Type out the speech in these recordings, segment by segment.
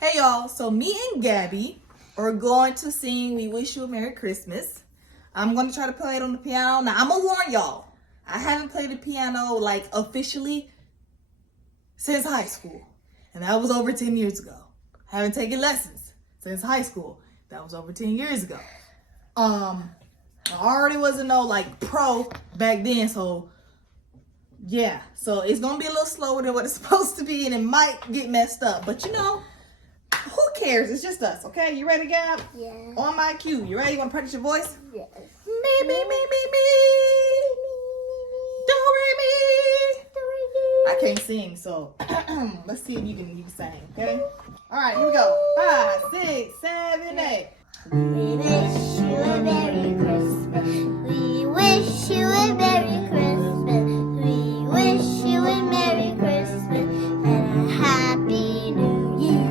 Hey y'all, so me and Gabby are going to sing We Wish You a Merry Christmas. I'm going to try to play it on the piano. Now I'm going to warn y'all, I haven't played the piano like officially since high school. And that was over 10 years ago. I haven't taken lessons since high school. That was over 10 years ago. I already wasn't no like pro back then, so yeah. So it's going to be a little slower than what it's supposed to be and it might get messed up. But you know, who cares? It's just us, okay? You ready, Gab? Yeah. On my cue. You ready? You want to practice your voice? Yes. Me, me, me, me, me. Do, re, me. I can't sing, so let's see if you can sing, okay? All right, here we go. 5, 6, 7, 8. We wish you a Merry Christmas. We wish you a Merry Christmas. We wish you a Merry Christmas and a Happy New Year.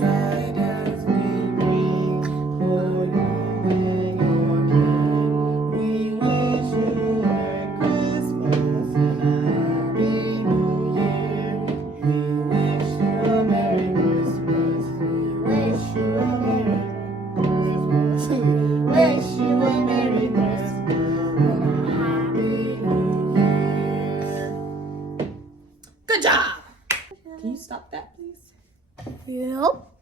Let us be brave for you and your king. We wish you a Merry Christmas and a Happy New Year. We wish you a Merry Christmas. We wish you a Merry Christmas. We wish you a Merry Christmas and a Happy New Year. Good job. Can you stop that, please? Yep.